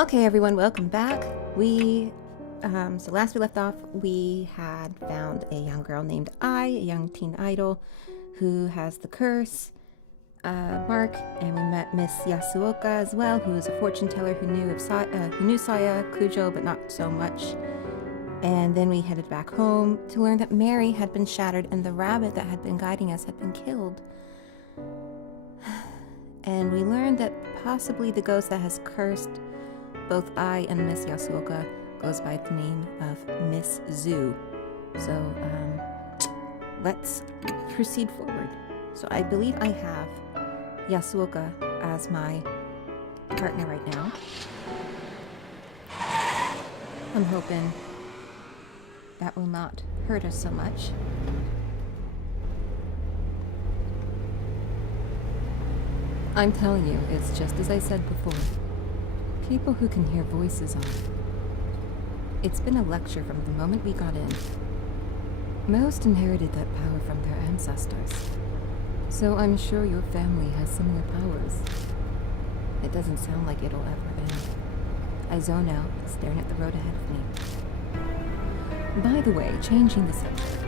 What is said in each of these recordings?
Okay, everyone, welcome back. So last we left off, we had found a young girl named a young teen idol, who has the curse, mark, and we met Miss Yasuoka as well, who is a fortune teller who knew Saya, Kujo, but not so much. And then we headed back home to learn that Mary had been shattered and the rabbit that had been guiding us had been killed. And we learned that possibly the ghost that has cursed both I and Miss Yasuoka goes by the name of Miss Zoo. So, let's proceed forward. So I believe I have Yasuoka as my partner right now. I'm hoping that will not hurt us so much. I'm telling you, it's just as I said before. People who can hear voices are. It's been a lecture from the moment we got in. Most inherited that power from their ancestors. So I'm sure your family has similar powers. It doesn't sound like it'll ever end. I zone out, staring at the road ahead of me. By the way, changing the subject.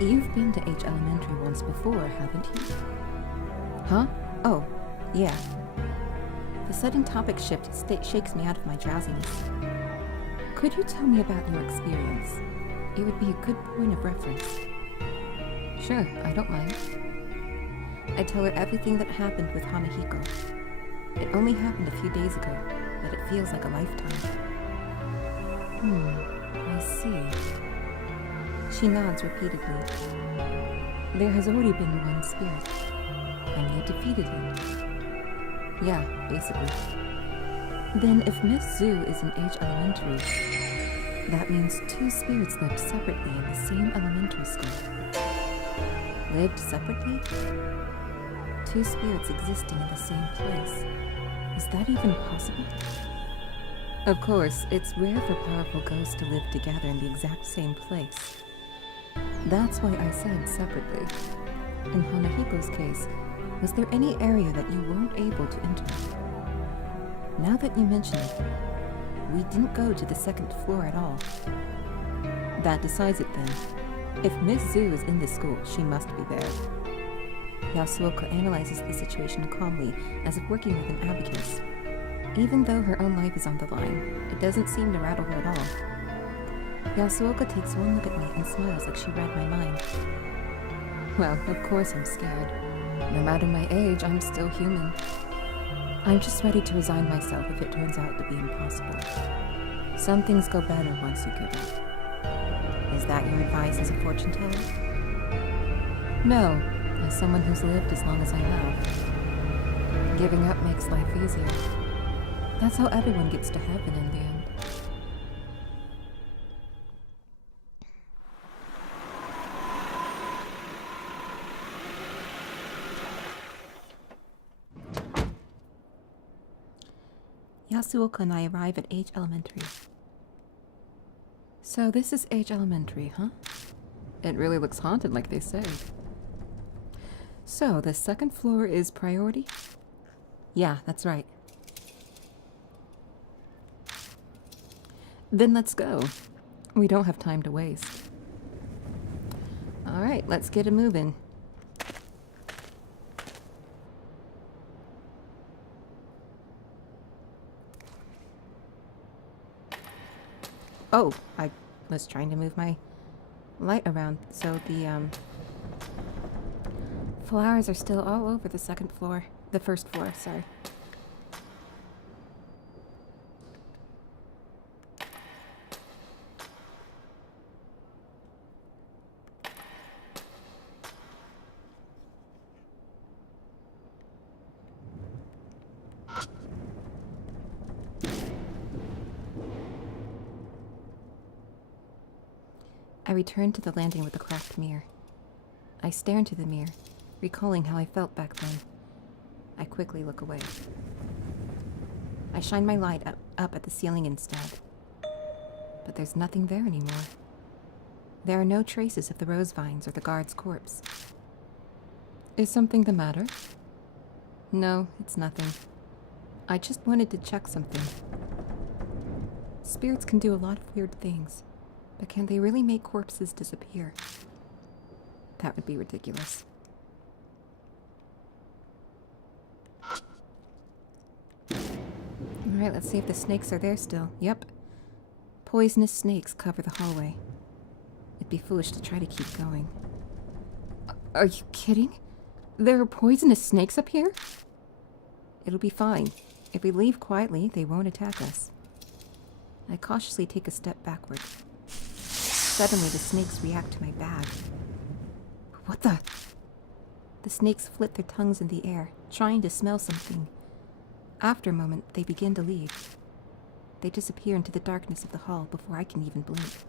You've been to H Elementary once before, haven't you? Huh? Oh, yeah. The sudden topic shift shakes me out of my drowsiness. Could you tell me about your experience? It would be a good point of reference. Sure, I don't mind. I tell her everything that happened with Hanahiko. It only happened a few days ago, but it feels like a lifetime. I see. She nods repeatedly. There has already been one spirit, and you defeated him. Yeah, basically. Then if Miss Zoo is in H Elementary, that means two spirits lived separately in the same elementary school. Lived separately? Two spirits existing in the same place. Is that even possible? Of course, it's rare for powerful ghosts to live together in the exact same place. That's why I said separately. In Hanahiko's case, was there any area that you weren't able to enter? Now that you mention it, we didn't go to the second floor at all. That decides it then. If Miss Zoo is in this school, she must be there. Yasuoka analyzes the situation calmly, as if working with an abacus. Even though her own life is on the line, it doesn't seem to rattle her at all. Yasuoka takes one look at me and smiles like she read my mind. Well, of course I'm scared. No matter my age, I'm still human. I'm just ready to resign myself if it turns out to be impossible. Some things go better once you give up. Is that your advice as a fortune teller? No, as someone who's lived as long as I have. Giving up makes life easier. That's how everyone gets to heaven in the end. Yasuoka and I arrive at H Elementary. So this is H Elementary, huh? It really looks haunted like they say. So the second floor is priority? Yeah, that's right. Then let's go. We don't have time to waste. Alright, let's get it moving. Oh, I was trying to move my light around, so the flowers are still all over the second floor. The first floor, sorry. I return to the landing with the cracked mirror. I stare into the mirror, recalling how I felt back then. I quickly look away. I shine my light up at the ceiling instead. But there's nothing there anymore. There are no traces of the rose vines or the guard's corpse. Is something the matter? No, it's nothing. I just wanted to check something. Spirits can do a lot of weird things, but can they really make corpses disappear? That would be ridiculous. Alright, let's see if the snakes are there still. Yep. Poisonous snakes cover the hallway. It'd be foolish to try to keep going. Are you kidding? There are poisonous snakes up here? It'll be fine. If we leave quietly, they won't attack us. I cautiously take a step backward. Suddenly, the snakes react to my bag. What the? The snakes flit their tongues in the air, trying to smell something. After a moment, they begin to leave. They disappear into the darkness of the hall before I can even blink.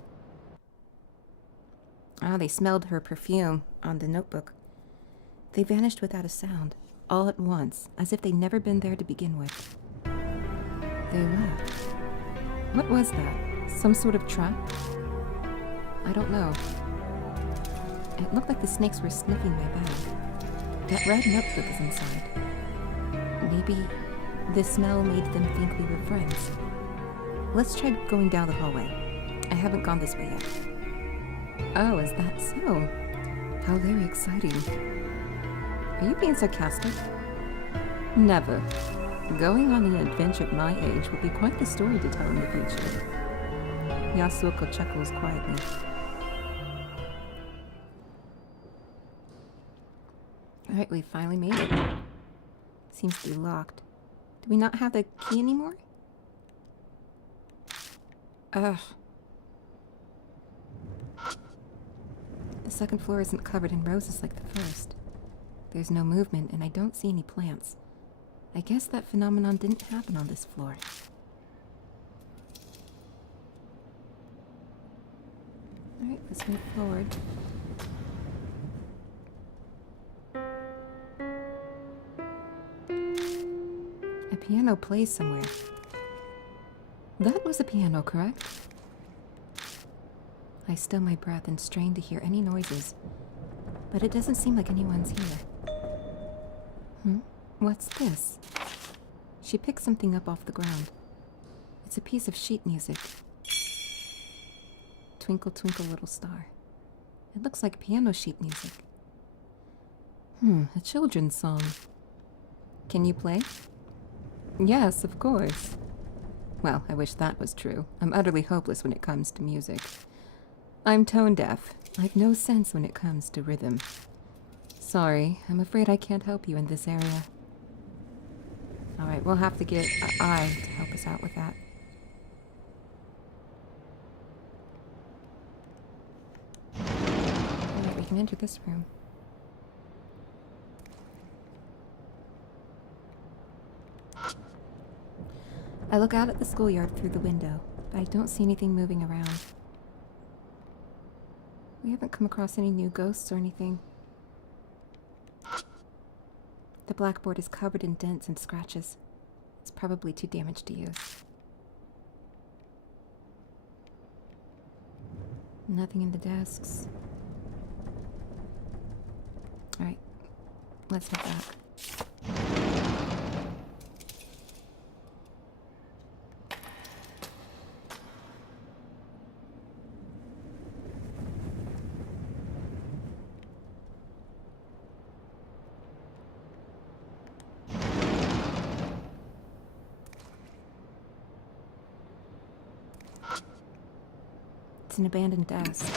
Ah, they smelled her perfume on the notebook. They vanished without a sound, all at once, as if they'd never been there to begin with. They left. What was that? Some sort of trap? I don't know. It looked like the snakes were sniffing my bag. That red notebook is inside. Maybe the smell made them think we were friends. Let's try going down the hallway. I haven't gone this way yet. Oh, is that so? How very exciting. Are you being sarcastic? Never. Going on an adventure at my age will be quite the story to tell in the future. Yasuoka chuckles quietly. Alright, we finally made it. Seems to be locked. Do we not have the key anymore? Ugh. The second floor isn't covered in roses like the first. There's no movement, and I don't see any plants. I guess that phenomenon didn't happen on this floor. Alright, let's move forward. A piano plays somewhere. That was a piano, correct? I still my breath and strain to hear any noises, but it doesn't seem like anyone's here. What's this? She picked something up off the ground. It's a piece of sheet music. Twinkle, twinkle, little star. It looks like piano sheet music. A children's song. Can you play? Yes, of course. Well, I wish that was true. I'm utterly hopeless when it comes to music. I'm tone deaf. I've no sense when it comes to rhythm. Sorry, I'm afraid I can't help you in this area. Alright, we'll have to get Ai to help us out with that. Alright, we can enter this room. I look out at the schoolyard through the window, but I don't see anything moving around. We haven't come across any new ghosts or anything. The blackboard is covered in dents and scratches. It's probably too damaged to use. Nothing in the desks. Alright, let's head back. It's an abandoned desk.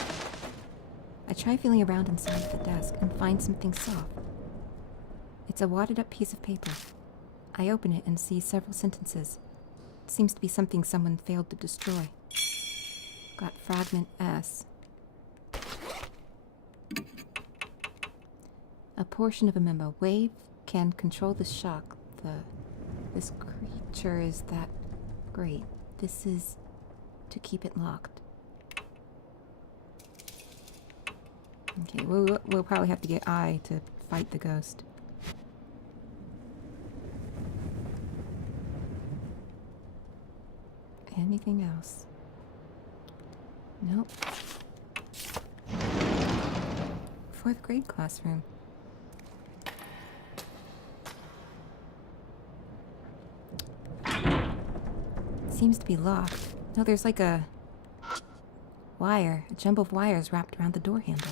I try feeling around inside of the desk and find something soft. It's a wadded up piece of paper. I open it and see several sentences. It seems to be something someone failed to destroy. Got fragment S. A portion of a memo. Wave can control the shock. This creature is that great. This is to keep it locked. Okay, we'll probably have to get Ai to fight the ghost. Anything else? Nope. 4th grade classroom. Seems to be locked. No, there's like a wire, a jumble of wires wrapped around the door handle.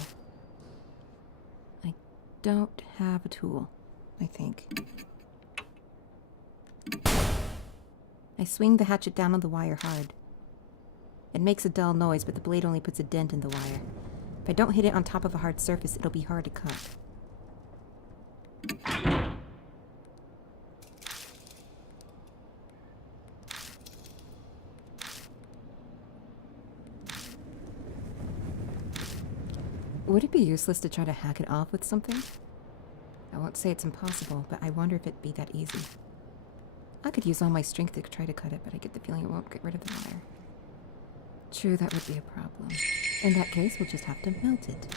I don't have a tool, I think. I swing the hatchet down on the wire hard. It makes a dull noise, but the blade only puts a dent in the wire. If I don't hit it on top of a hard surface, it'll be hard to cut. Would it be useless to try to hack it off with something? I won't say it's impossible, but I wonder if it'd be that easy. I could use all my strength to try to cut it, but I get the feeling it won't get rid of the wire. True, that would be a problem. In that case, we'll just have to melt it.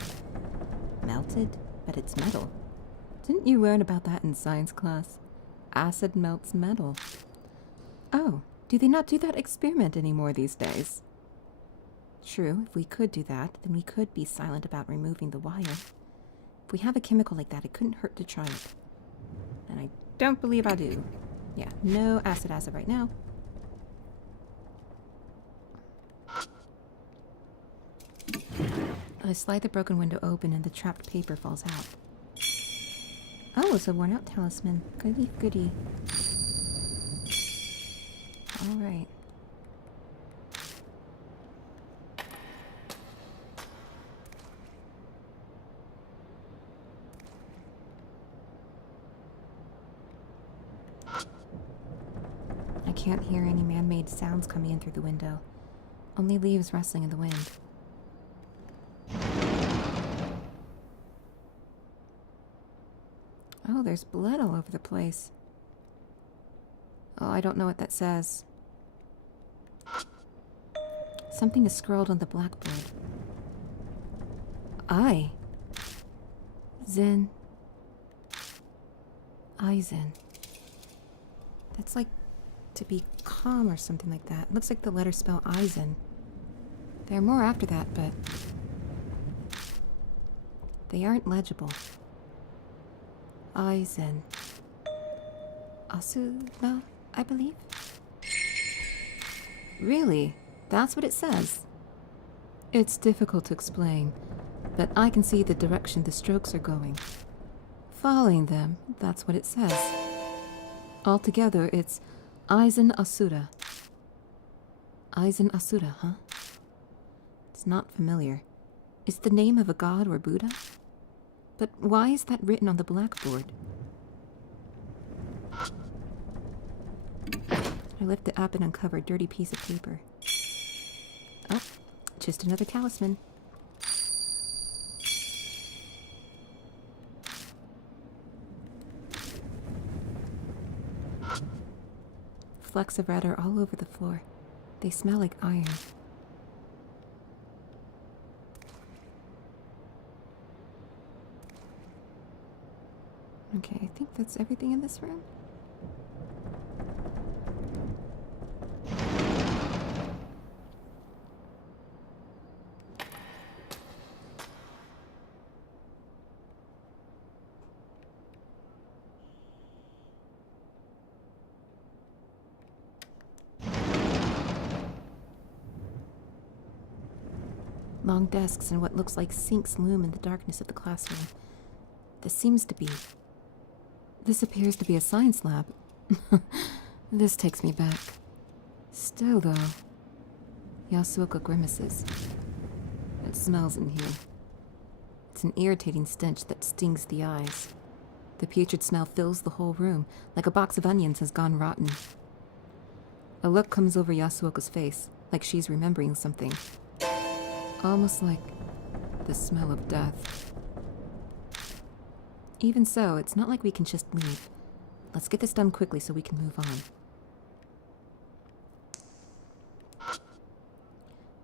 Melted? But it's metal. Didn't you learn about that in science class? Acid melts metal. Oh, do they not do that experiment anymore these days? True, if we could do that, then we could be silent about removing the wire. If we have a chemical like that, it couldn't hurt to try it. And I don't believe I do. Yeah, no acid as of right now. I slide the broken window open and the trapped paper falls out. Oh, it's a worn out talisman. Goody goody. Alright. I can't hear any man-made sounds coming in through the window. Only leaves rustling in the wind. Oh, there's blood all over the place. Oh, I don't know what that says. Something is scrawled on the blackboard. I. Zen. Aizen. That's like to be calm or something like that. It looks like the letters spell Aizen. There are more after that, but they aren't legible. Aizen. Asura, I believe? Really? That's what it says? It's difficult to explain, but I can see the direction the strokes are going. Following them, that's what it says. Altogether, it's Aizen Asura. Aizen Asura, huh? It's not familiar. Is it the name of a god or Buddha? But why is that written on the blackboard? I lift it up and uncover a dirty piece of paper. Oh, just another talisman. Flecks of red are all over the floor. They smell like iron. Okay, I think that's everything in this room. Long desks and what looks like sinks loom in the darkness of the classroom. This appears to be a science lab. This takes me back. Still, though, Yasuoka grimaces. It smells in here. It's an irritating stench that stings the eyes. The putrid smell fills the whole room, like a box of onions has gone rotten. A look comes over Yasuoka's face, like she's remembering something. Almost like the smell of death. Even so, it's not like we can just leave. Let's get this done quickly so we can move on.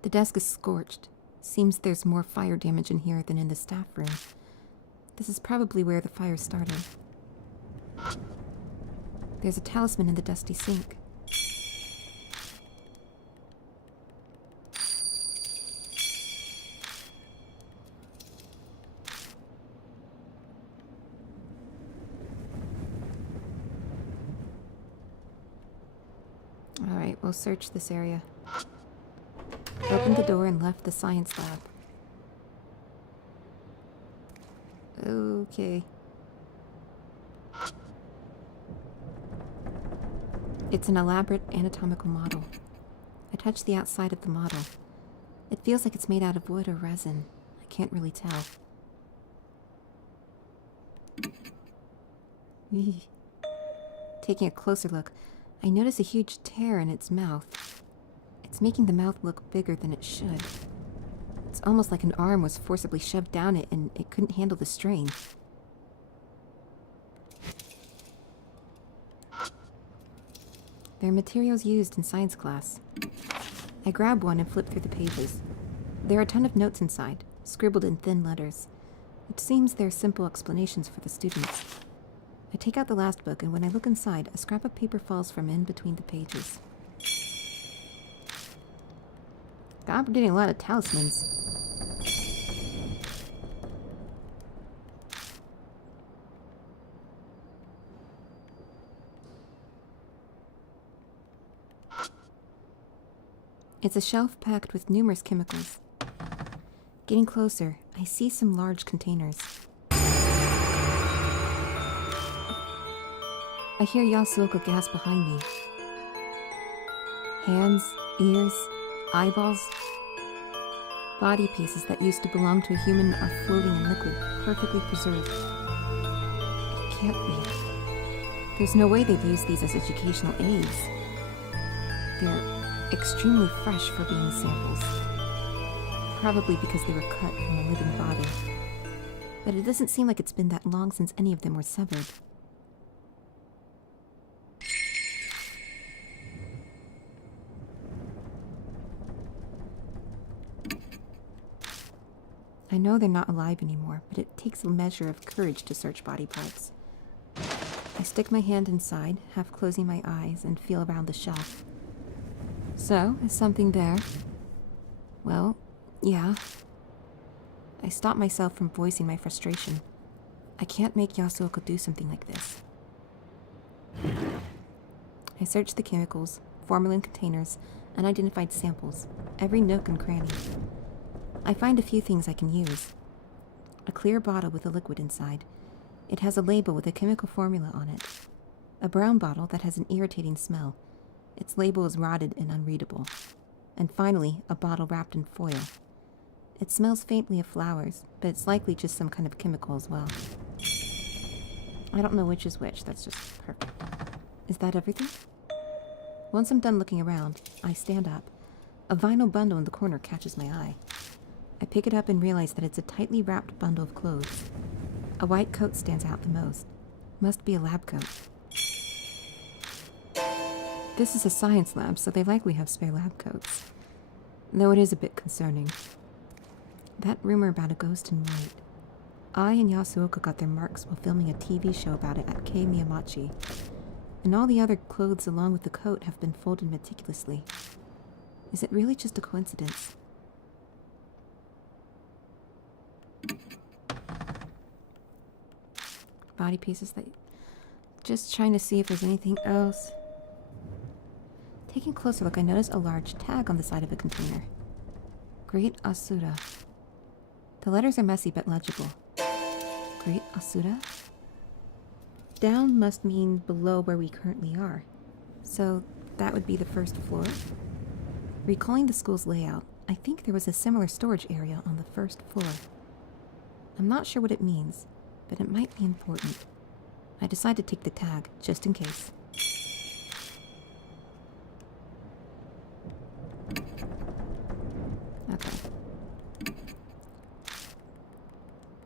The desk is scorched. Seems there's more fire damage in here than in the staff room. This is probably where the fire started. There's a talisman in the dusty sink. Alright, we'll search this area. Opened the door and left the science lab. Okay. It's an elaborate anatomical model. I touched the outside of the model. It feels like it's made out of wood or resin. I can't really tell. Taking a closer look, I notice a huge tear in its mouth. It's making the mouth look bigger than it should. It's almost like an arm was forcibly shoved down it and it couldn't handle the strain. They're materials used in science class. I grab one and flip through the pages. There are a ton of notes inside, scribbled in thin letters. It seems they're simple explanations for the students. I take out the last book, and when I look inside, a scrap of paper falls from in between the pages. God, we're getting a lot of talismans. It's a shelf packed with numerous chemicals. Getting closer, I see some large containers. I hear Yasuoka gasp behind me. Hands, ears, eyeballs. Body pieces that used to belong to a human are floating in liquid, perfectly preserved. It can't be. There's no way they'd use these as educational aids. They're extremely fresh for being samples. Probably because they were cut from a living body. But it doesn't seem like it's been that long since any of them were severed. I know they're not alive anymore, but it takes a measure of courage to search body parts. I stick my hand inside, half closing my eyes, and feel around the shelf. So, is something there? Well, yeah. I stop myself from voicing my frustration. I can't make Yasuoka do something like this. I searched the chemicals, formalin containers, unidentified samples, every nook and cranny. I find a few things I can use. A clear bottle with a liquid inside. It has a label with a chemical formula on it. A brown bottle that has an irritating smell. Its label is rotted and unreadable. And finally, a bottle wrapped in foil. It smells faintly of flowers, but it's likely just some kind of chemical as well. I don't know which is which, that's just perfect. Is that everything? Once I'm done looking around, I stand up. A vinyl bundle in the corner catches my eye. I pick it up and realize that it's a tightly wrapped bundle of clothes. A white coat stands out the most. Must be a lab coat. This is a science lab, so they likely have spare lab coats. Though it is a bit concerning. That rumor about a ghost in white. I and Yasuoka got their marks while filming a TV show about it at K Miyamachi. And all the other clothes along with the coat have been folded meticulously. Is it really just a coincidence? Body pieces that... Just trying to see if there's anything else. Taking a closer look, I notice a large tag on the side of a container. Great Asura. The letters are messy but legible. Great Asura? Down must mean below where we currently are. So that would be the first floor? Recalling the school's layout, I think there was a similar storage area on the first floor. I'm not sure what it means, but it might be important. I decide to take the tag, just in case. Okay.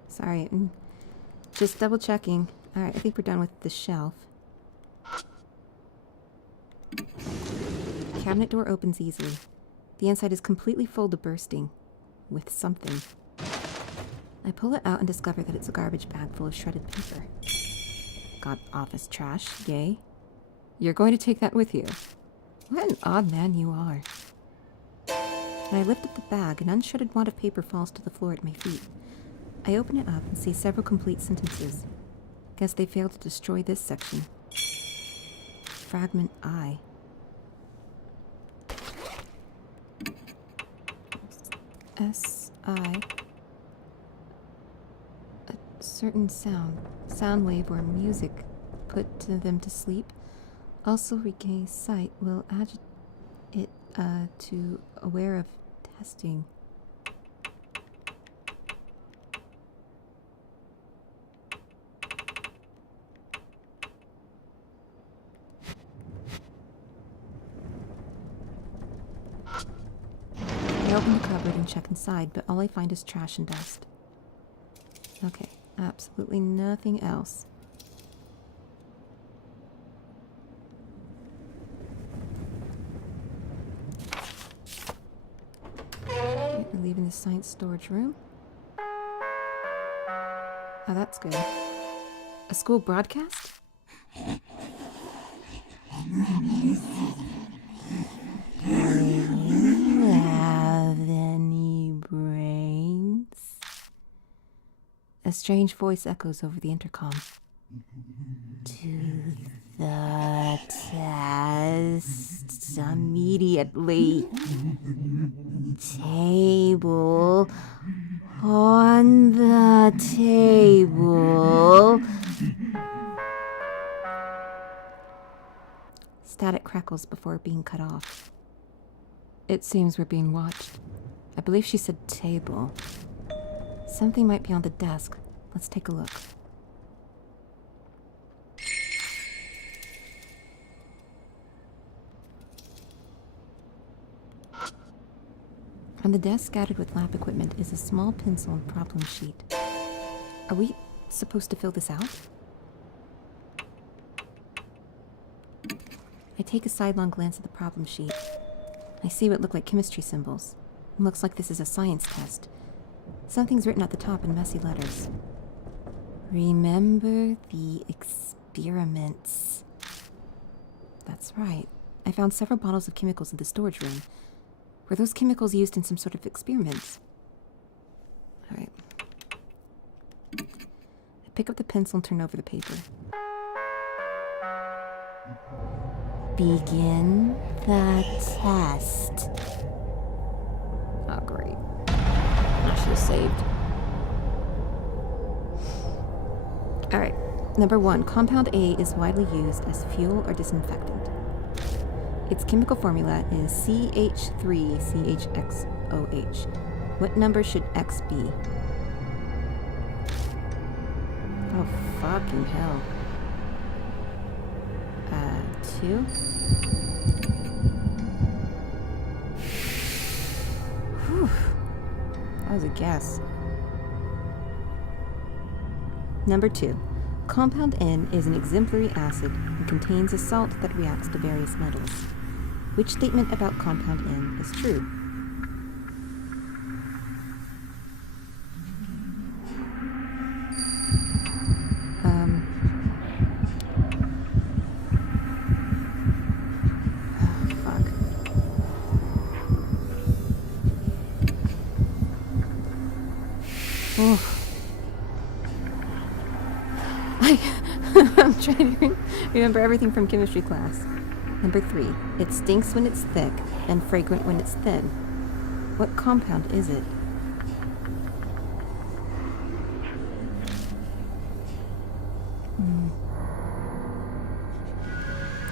Sorry, just double checking. Alright, I think we're done with the shelf. Cabinet door opens easily. The inside is completely full to bursting. With something. I pull it out and discover that it's a garbage bag full of shredded paper. Got office trash, yay. You're going to take that with you. What an odd man you are. When I lift up the bag, an unshredded wad of paper falls to the floor at my feet. I open it up and see several complete sentences. Guess they failed to destroy this section. Fragment I. S-I. A certain sound wave or music put to them to sleep. Also regain sight will agitate it to aware of testing. I open the cupboard and check inside, but all I find is trash and dust. Okay, absolutely nothing else. Okay, we're leaving the science storage room. Oh, that's good. A school broadcast? Do you have any brains? A strange voice echoes over the intercom. To the test immediately. Table. On the table. Static crackles before being cut off. It seems we're being watched. I believe she said table. Something might be on the desk. Let's take a look. On the desk, scattered with lab equipment, is a small pencil and problem sheet. Are we supposed to fill this out? I take a sidelong glance at the problem sheet. I see what look like chemistry symbols. It looks like this is a science test. Something's written at the top in messy letters. Remember the experiments. That's right. I found several bottles of chemicals in the storage room. Were those chemicals used in some sort of experiments? Alright. I pick up the pencil and turn over the paper. Begin the test. Oh, great. I should have saved. Alright. Number 1. Compound A is widely used as fuel or disinfectant. Its chemical formula is CH3CHXOH. What number should X be? Oh, fucking hell. 2? Whew. That was a guess. Number 2. Compound N is an exemplary acid and contains a salt that reacts to various metals. Which statement about compound N is true? Fuck. Oh. I'm trying to remember everything from chemistry class. Number 3. It stinks when it's thick and fragrant when it's thin. What compound is it?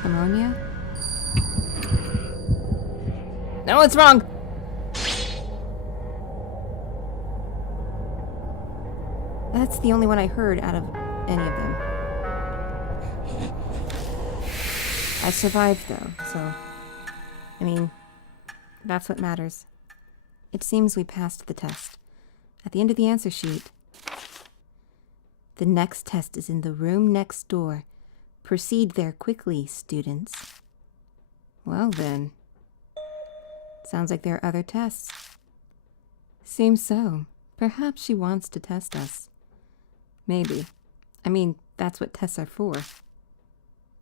Ammonia? No, it's wrong! That's the only one I heard out of any of them. I survived, though, so... I mean, that's what matters. It seems we passed the test. At the end of the answer sheet... The next test is in the room next door. Proceed there quickly, students. Well then. Sounds like there are other tests. Seems so. Perhaps she wants to test us. Maybe. I mean, that's what tests are for.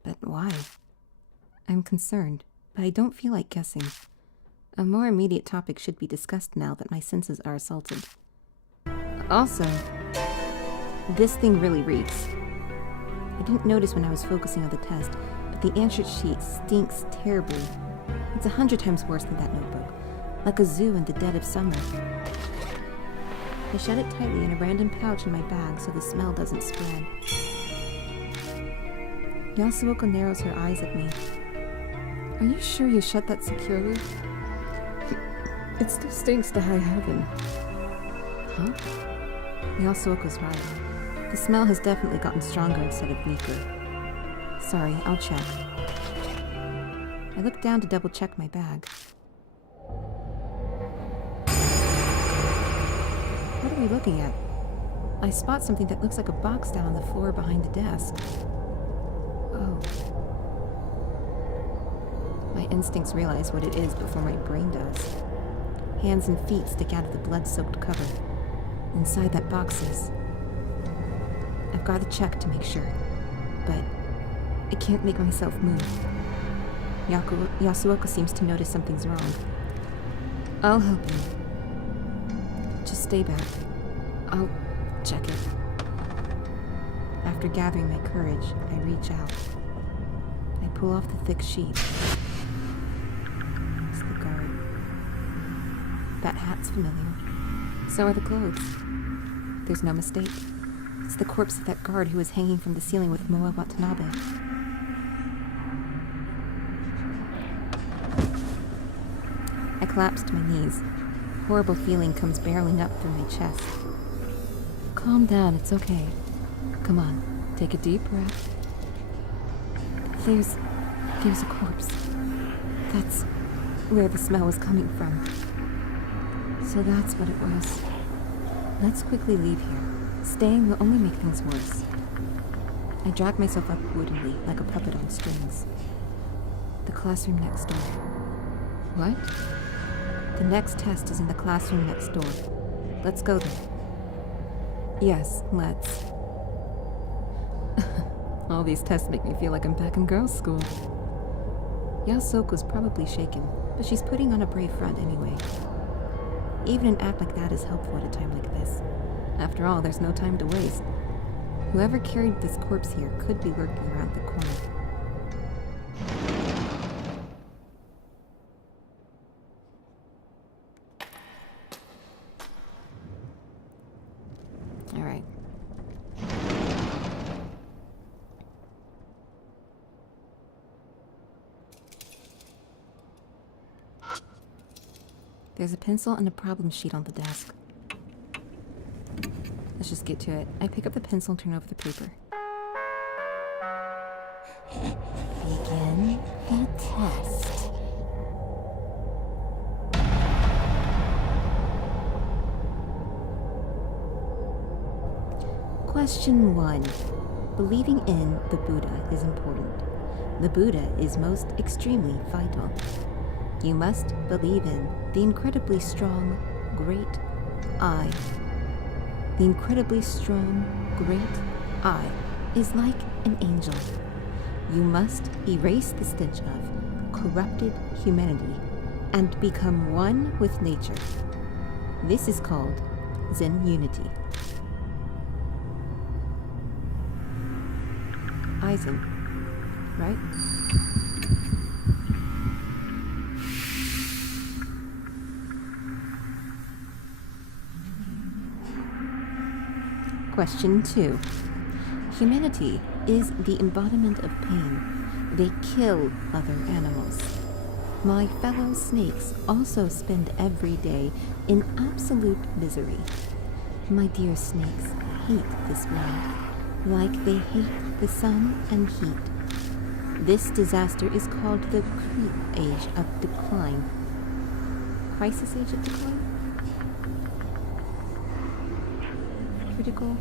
But why? I'm concerned, but I don't feel like guessing. A more immediate topic should be discussed now that my senses are assaulted. Also, this thing really reeks. I didn't notice when I was focusing on the test, but the answer sheet stinks terribly. It's 100 times worse than that notebook, like a zoo in the dead of summer. I shut it tightly in a random pouch in my bag so the smell doesn't spread. Yasuoka narrows her eyes at me. Are you sure you shut that securely? It still stinks to high heaven. Huh? Yasuoka's right. The smell has definitely gotten stronger instead of weaker. Sorry, I'll check. I look down to double check my bag. What are we looking at? I spot something that looks like a box down on the floor behind the desk. Oh. My instincts realize what it is before my brain does. Hands and feet stick out of the blood-soaked cover. Inside that box is... I've got to check to make sure, but I can't make myself move. Yasuoka seems to notice something's wrong. I'll help you. Just stay back. I'll check it. After gathering my courage, I reach out. I pull off the thick sheet. It's the guard. That hat's familiar. So are the clothes. There's no mistake. It's the corpse of that guard who was hanging from the ceiling with Moa Watanabe. I collapse to my knees. A horrible feeling comes barreling up through my chest. Calm down, it's okay. Come on, take a deep breath. There's a corpse. That's where the smell was coming from. So that's what it was. Let's quickly leave here. Staying will only make things worse. I drag myself up woodenly, like a puppet on strings. The classroom next door. What? The next test is in the classroom next door. Let's go there. Yes, let's. All these tests make me feel like I'm back in girls' school. Yasuoka's probably shaken, but she's putting on a brave front anyway. Even an act like that is helpful at a time like this. After all, there's no time to waste. Whoever carried this corpse here could be lurking around the corner. All right. There's a pencil and a problem sheet on the desk. Let's just get to it. I pick up the pencil and turn over the paper. Begin the test. Question 1. Believing in the Buddha is important. The Buddha is most extremely vital. You must believe in the incredibly strong, great I. The incredibly strong, great I is like an angel. You must erase the stench of corrupted humanity and become one with nature. This is called Zen unity. Aizen, right? Question 2. Humanity is the embodiment of pain. They kill other animals. My fellow snakes also spend every day in absolute misery. My dear snakes hate this world, like they hate the sun and heat. This disaster is called the creep age of decline. Crisis age of decline? Critical?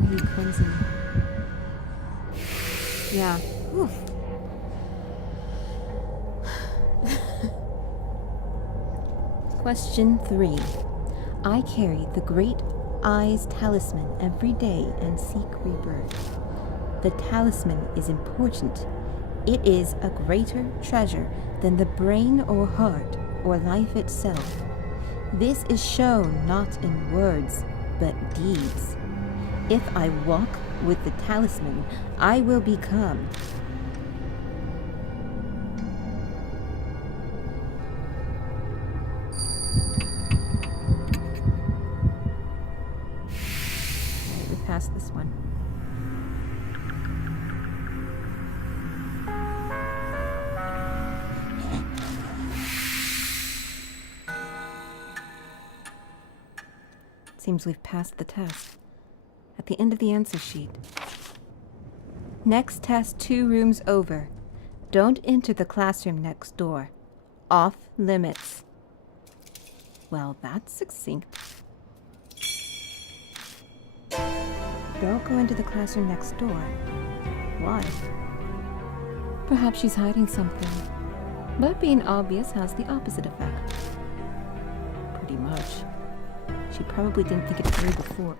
Maybe crimson. Yeah. Oof. Question 3. I carry the Great Eye's talisman every day and seek rebirth. The talisman is important. It is a greater treasure than the brain or heart or life itself. This is shown not in words, but deeds. If I walk with the talisman, I will become. Seems we've passed the test. At the end of the answer sheet. Next test 2 rooms over. Don't enter the classroom next door. Off limits. Well, that's succinct. Don't go into the classroom next door. Why? Perhaps she's hiding something. But being obvious has the opposite effect. Pretty much. She probably didn't think it through before.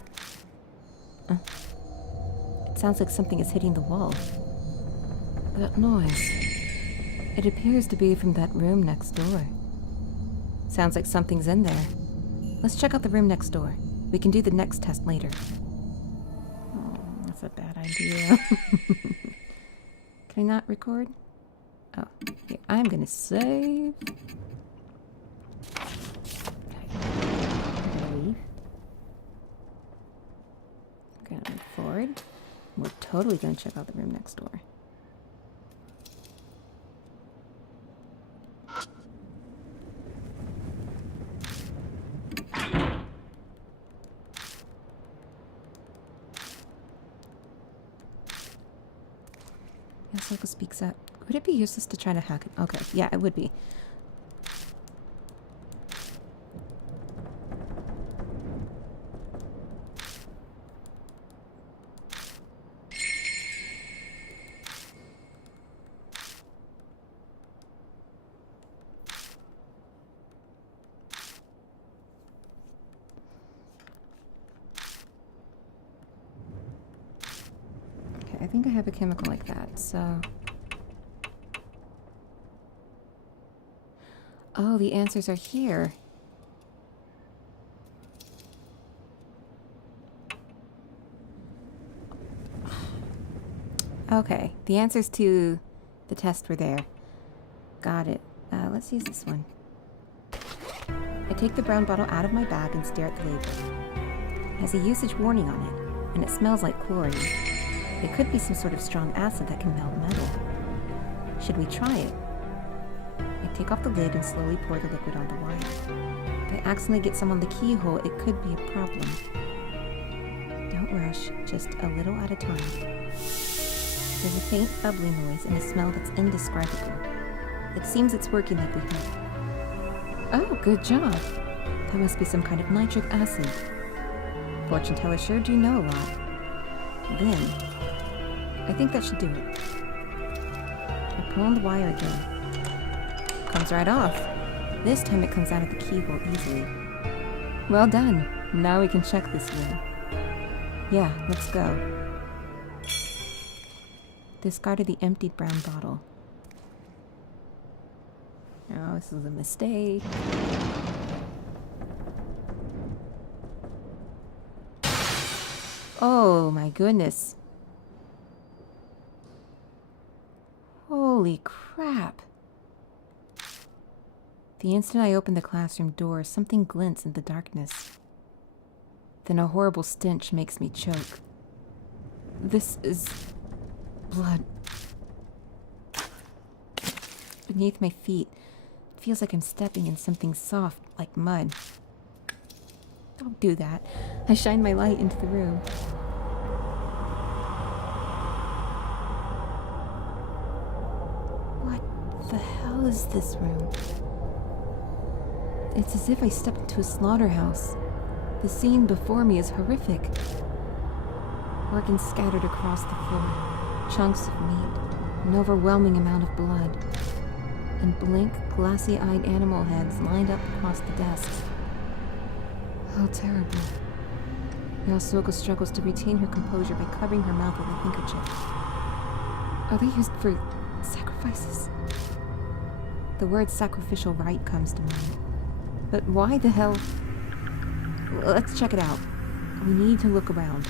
It sounds like something is hitting the wall. That noise. It appears to be from that room next door. Sounds like something's in there. Let's check out the room next door. We can do the next test later. Oh, that's a bad idea. Can I not record? Oh, here. I'm gonna save. Leave. Gonna move forward. We're totally gonna check out the room next door. Yasuoka speaks up. Would it be useless to try to hack it? Okay, yeah, it would be. I think I have a chemical like that, so... Oh, the answers are here. Okay, the answers to the test were there. Got it. Let's use this one. I take the brown bottle out of my bag and stare at the label. It has a usage warning on it, and it smells like chlorine. It could be some sort of strong acid that can melt metal. Should we try it? I take off the lid and slowly pour the liquid on the wire. If I accidentally get some on the keyhole, it could be a problem. Don't rush, just a little at a time. There's a faint bubbly noise and a smell that's indescribable. It seems it's working like we hoped. Oh, good job! That must be some kind of nitric acid. Fortune teller sure do know a lot. Then... I think that should do it. I pull on the wire again. Comes right off. This time it comes out of the keyhole easily. Well done. Now we can check this room. Yeah, let's go. Discarded the emptied brown bottle. Oh, this is a mistake. Oh my goodness. Holy crap. The instant I open the classroom door, something glints in the darkness. Then a horrible stench makes me choke. This is... blood. Beneath my feet, it feels like I'm stepping in something soft, like mud. Don't do that. I shine my light into the room. What the hell is this room? It's as if I stepped into a slaughterhouse. The scene before me is horrific. Organs scattered across the floor, chunks of meat, an overwhelming amount of blood, and blank, glassy-eyed animal heads lined up across the desks. How terrible. Yasuoka struggles to retain her composure by covering her mouth with a handkerchief. Are they used for sacrifices? The word sacrificial rite comes to mind. But why the hell? Let's check it out. We need to look around.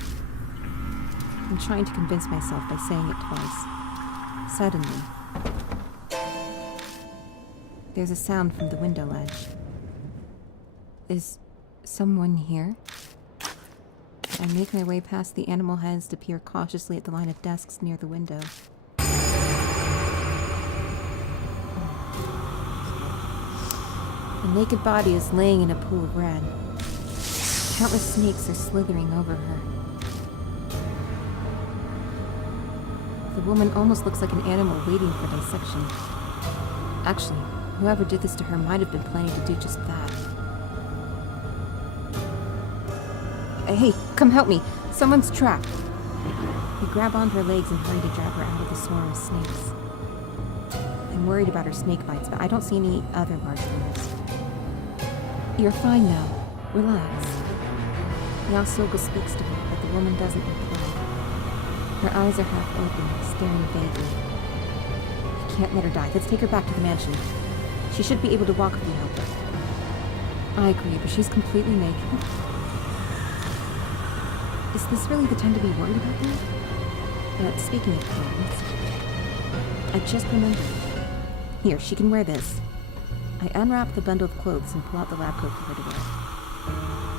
I'm trying to convince myself by saying it twice. Suddenly, there's a sound from the window ledge. Is someone here? I make my way past the animal heads to peer cautiously at the line of desks near the window. A naked body is laying in a pool of red. Countless snakes are slithering over her. The woman almost looks like an animal waiting for dissection. Actually, whoever did this to her might have been planning to do just that. Hey, come help me. Someone's trapped. We grab onto her legs and hurry to drag her out of the swarm of snakes. I'm worried about her snake bites, but I don't see any other large ones. You're fine now. Relax. Yasuoka speaks to her, but the woman doesn't reply. Her eyes are half open, staring vaguely. We can't let her die. Let's take her back to the mansion. She should be able to walk if we help her. I agree, but she's completely naked. Is this really the time to be worried about that? Speaking of clothes, I just remembered. Here, she can wear this. I unwrap the bundle of clothes and pull out the lab coat for her to wear.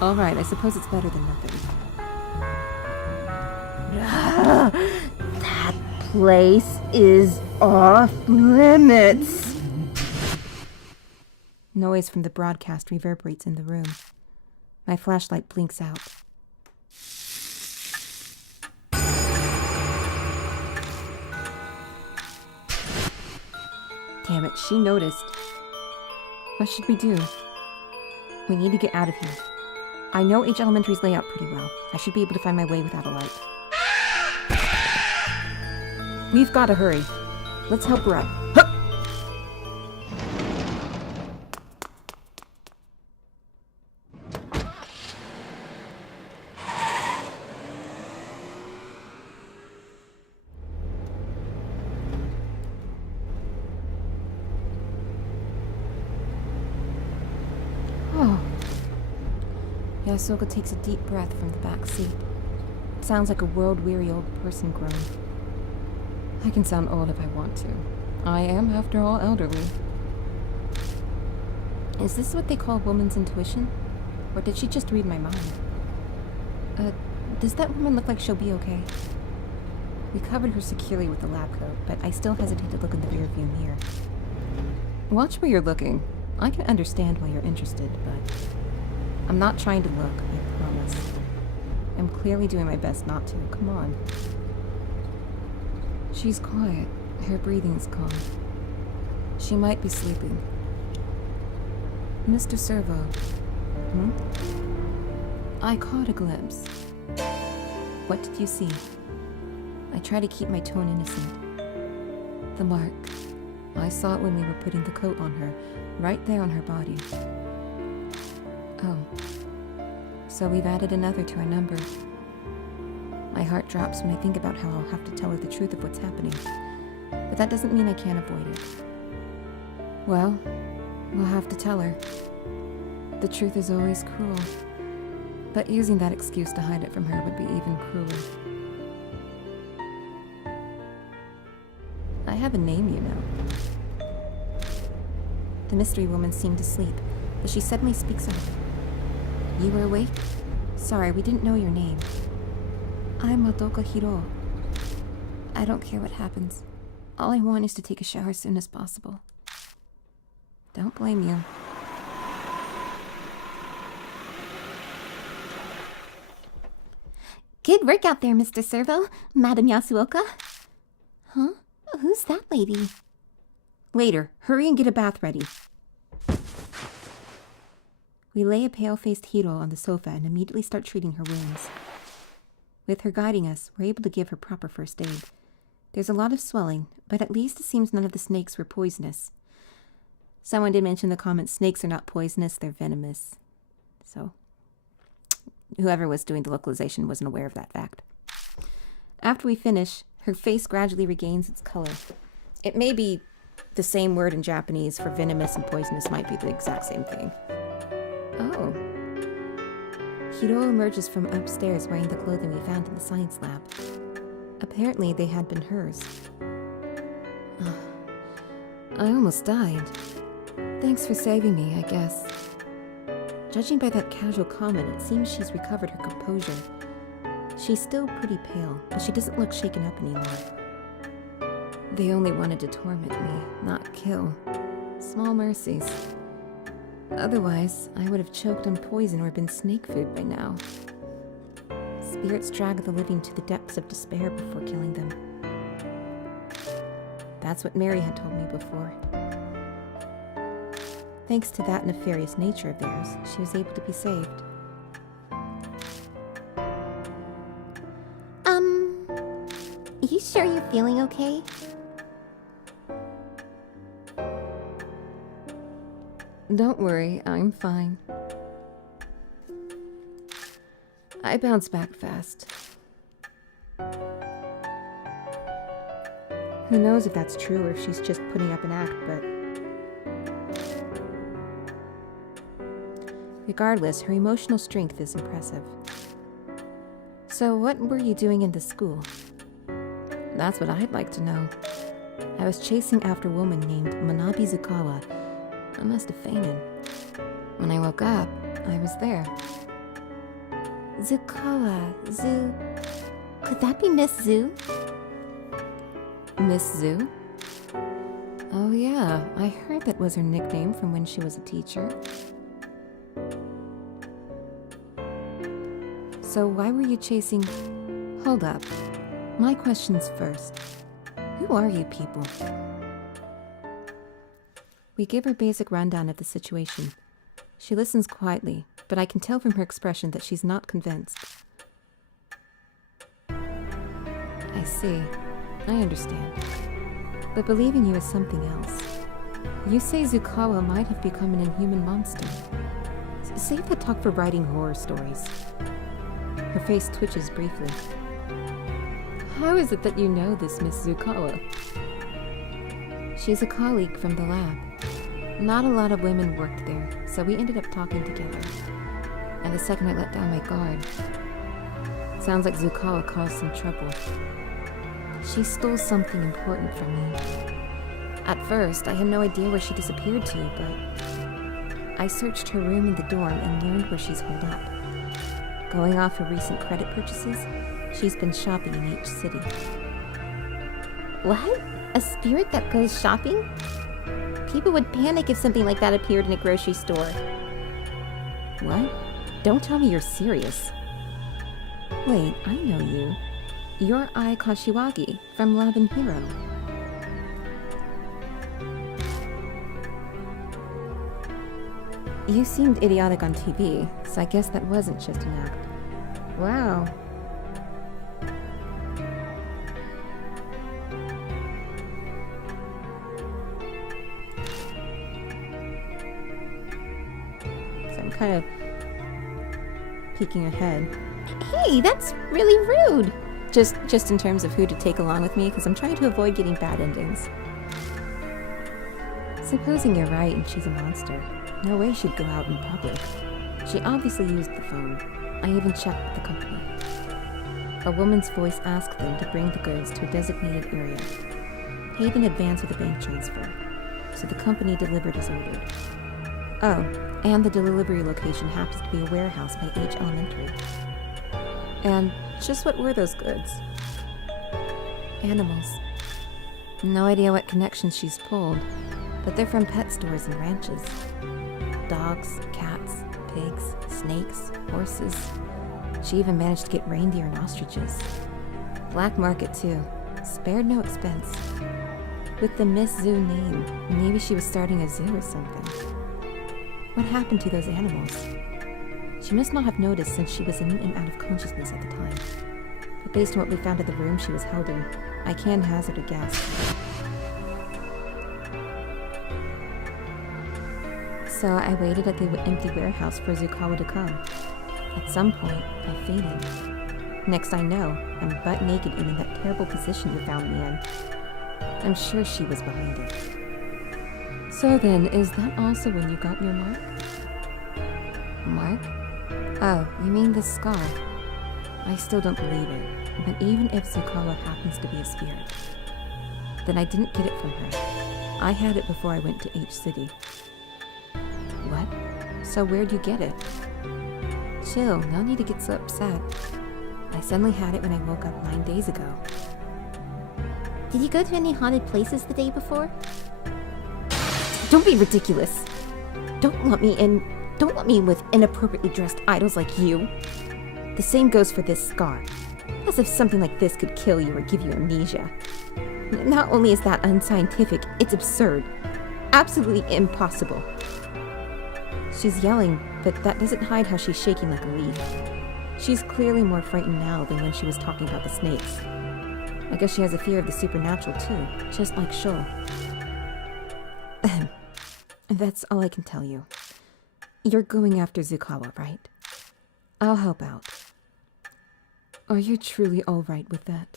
All right, I suppose it's better than nothing. That place is off limits. Noise from the broadcast reverberates in the room. My flashlight blinks out. Damn it, she noticed. What should we do? We need to get out of here. I know H Elementary's layout pretty well. I should be able to find my way without a light. We've got to hurry. Let's help her up. Oh. Yasuoka takes a deep breath from the back seat. It sounds like a world-weary old person groan. I can sound old if I want to. I am, after all, elderly. Is this what they call woman's intuition? Or did she just read my mind? Does that woman look like she'll be okay? We covered her securely with the lab coat, but I still hesitate to look in the rearview mirror. Watch where you're looking. I can understand why you're interested, but I'm not trying to look, I promise. I'm clearly doing my best not to. Come on. She's quiet. Her breathing's calm. She might be sleeping. Mr. Servo. I caught a glimpse. What did you see? I try to keep my tone innocent. The mark. I saw it when we were putting the coat on her, right there on her body. Oh. So we've added another to our number. My heart drops when I think about how I'll have to tell her the truth of what's happening. But that doesn't mean I can't avoid it. Well, we'll have to tell her. The truth is always cruel. But using that excuse to hide it from her would be even crueler. I have a name, you know. The mystery woman seemed to sleep, but she suddenly speaks up. You were awake? Sorry, we didn't know your name. I'm Madoka Hiro. I don't care what happens. All I want is to take a shower as soon as possible. Don't blame you. Good work out there, Mr. Servo. Madam Yasuoka. Huh? Who's that lady? Later. Hurry and get a bath ready. We lay a pale-faced Hiro on the sofa and immediately start treating her wounds. With her guiding us, we're able to give her proper first aid. There's a lot of swelling, but at least it seems none of the snakes were poisonous. Someone did mention in the comments, snakes are not poisonous, they're venomous. So, whoever was doing the localization wasn't aware of that fact. After we finish, her face gradually regains its color. It may be the same word in Japanese for venomous and poisonous might be the exact same thing. Oh. Hiro emerges from upstairs wearing the clothing we found in the science lab. Apparently they had been hers. I almost died. Thanks for saving me, I guess. Judging by that casual comment, it seems she's recovered her composure. She's still pretty pale, but she doesn't look shaken up anymore. They only wanted to torment me, not kill. Small mercies. Otherwise, I would have choked on poison or been snake food by now. Spirits drag the living to the depths of despair before killing them. That's what Mary had told me before. Thanks to that nefarious nature of theirs, she was able to be saved. You sure you're feeling okay? Don't worry, I'm fine. I bounce back fast. Who knows if that's true or if she's just putting up an act, but... Regardless, her emotional strength is impressive. So what were you doing in the school? That's what I'd like to know. I was chasing after a woman named Manabi Zukawa. I must have fainted. When I woke up, I was there. Zukawa, Could that be Miss Zu? Miss Zu? Oh yeah, I heard that was her nickname from when she was a teacher. So why were you chasing... Hold up. My questions first. Who are you people? We give her basic rundown of the situation. She listens quietly, but I can tell from her expression that she's not convinced. I see. I understand. But believing you is something else. You say Zukawa might have become an inhuman monster. Save that talk for writing horror stories. Her face twitches briefly. How is it that you know this Miss Zukawa? She's a colleague from the lab. Not a lot of women worked there, so we ended up talking together. And the second I let down my guard, sounds like Zukawa caused some trouble. She stole something important from me. At first, I had no idea where she disappeared to, but I searched her room in the dorm and learned where she's holed up. Going off her recent credit purchases, she's been shopping in each city. What? A spirit that goes shopping? People would panic if something like that appeared in a grocery store. What? Don't tell me you're serious. Wait, I know you. You're Ai Kashiwagi from Love and Hero. You seemed idiotic on TV, so I guess that wasn't just an act. Wow. So I'm kind of peeking ahead. Hey, that's really rude. Just in terms of who to take along with me, because I'm trying to avoid getting bad endings. Supposing you're right and she's a monster, no way she'd go out in public. She obviously used the phone. I even checked with the company. A woman's voice asked them to bring the goods to a designated area, paid in advance with a bank transfer, so the company delivered as ordered. Oh, and the delivery location happens to be a warehouse by H Elementary. And just what were those goods? Animals. No idea what connections she's pulled, but they're from pet stores and ranches. Dogs, cats, pigs, snakes, horses. She even managed to get reindeer and ostriches. Black market too. Spared no expense. With the Miss Zoo name, maybe she was starting a zoo or something. What happened to those animals? She must not have noticed since she was in and out of consciousness at the time. But based on what we found in the room she was held in, I can hazard a guess. So I waited at the empty warehouse for Zukawa to come. At some point, I fainted. Next I know, I'm butt naked and in that terrible position you found me in. I'm sure she was behind it. So then, is that also when you got your mark? Mark? Oh, you mean the scar. I still don't believe it, but even if Zukawa happens to be a spirit, then I didn't get it from her. I had it before I went to H City. What? So where'd you get it? Chill, no need to get so upset. I suddenly had it when I woke up 9 days ago. Did you go to any haunted places the day before? Don't be ridiculous! Don't lump me in. Don't lump me in with inappropriately dressed idols like you. The same goes for this scar. As if something like this could kill you or give you amnesia. Not only is that unscientific, it's absurd. Absolutely impossible. She's yelling, but that doesn't hide how she's shaking like a leaf. She's clearly more frightened now than when she was talking about the snakes. I guess she has a fear of the supernatural too, just like Shul. That's all I can tell you. You're going after Zukawa, right? I'll help out. Are you truly all right with that?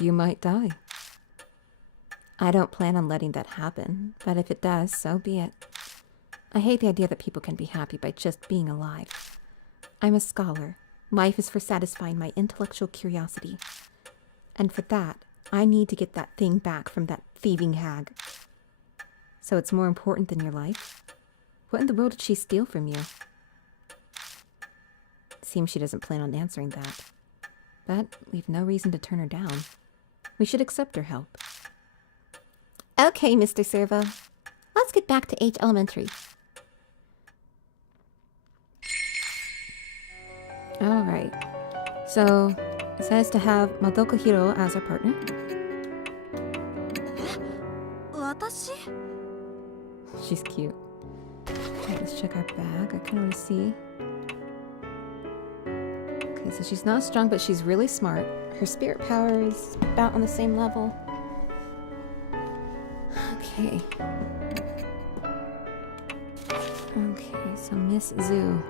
You might die. I don't plan on letting that happen, but if it does, so be it. I hate the idea that people can be happy by just being alive. I'm a scholar. Life is for satisfying my intellectual curiosity. And for that, I need to get that thing back from that thieving hag. So it's more important than your life? What in the world did she steal from you? Seems she doesn't plan on answering that. But we've no reason to turn her down. We should accept her help. Okay, Mr. Servo. Let's get back to H Elementary. Alright. So, it says to have Madoka Hiro as our partner. 私? She's cute. Okay, let's check our bag. I kind of want to see. Okay, so she's not strong, but she's really smart. Her spirit power is about on the same level. Okay. Okay, so Miss Zoo.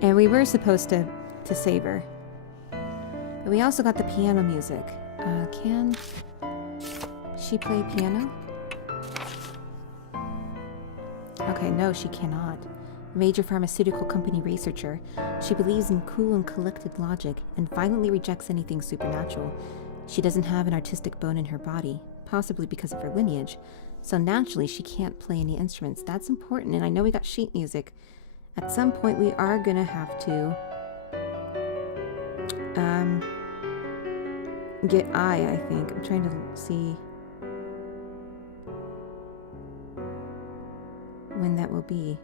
And we were supposed to save her. But we also got the piano music. Can she play piano? Okay, no, she cannot. Major pharmaceutical company researcher. She believes in cool and collected logic and violently rejects anything supernatural. She doesn't have an artistic bone in her body, possibly because of her lineage. So naturally, she can't play any instruments. That's important, and I know we got sheet music. At some point, we are gonna have to get I think. I'm trying to see when that will be.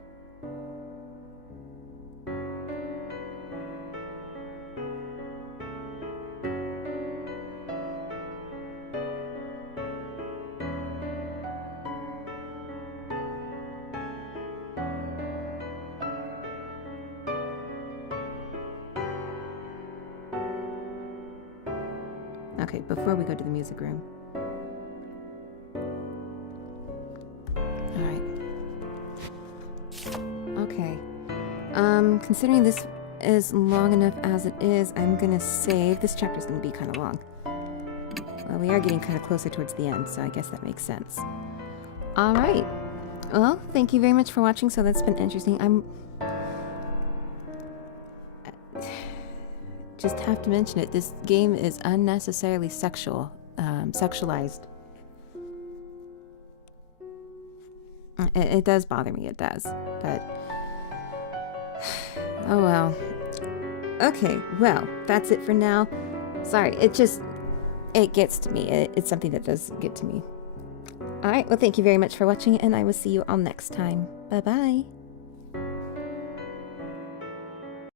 Okay, before we go to the music room. Alright. Okay. Considering this is long enough as it is, I'm gonna save. This chapter's gonna be kind of long. Well, we are getting kind of closer towards the end, so I guess that makes sense. Alright. Well, thank you very much for watching, so that's been interesting. Just have to mention it. This game is unnecessarily sexualized. It does bother me, it does. But, oh well. Okay, well, that's it for now. Sorry, it gets to me. It's something that does get to me. Alright, well thank you very much for watching, and I will see you all next time. Bye-bye.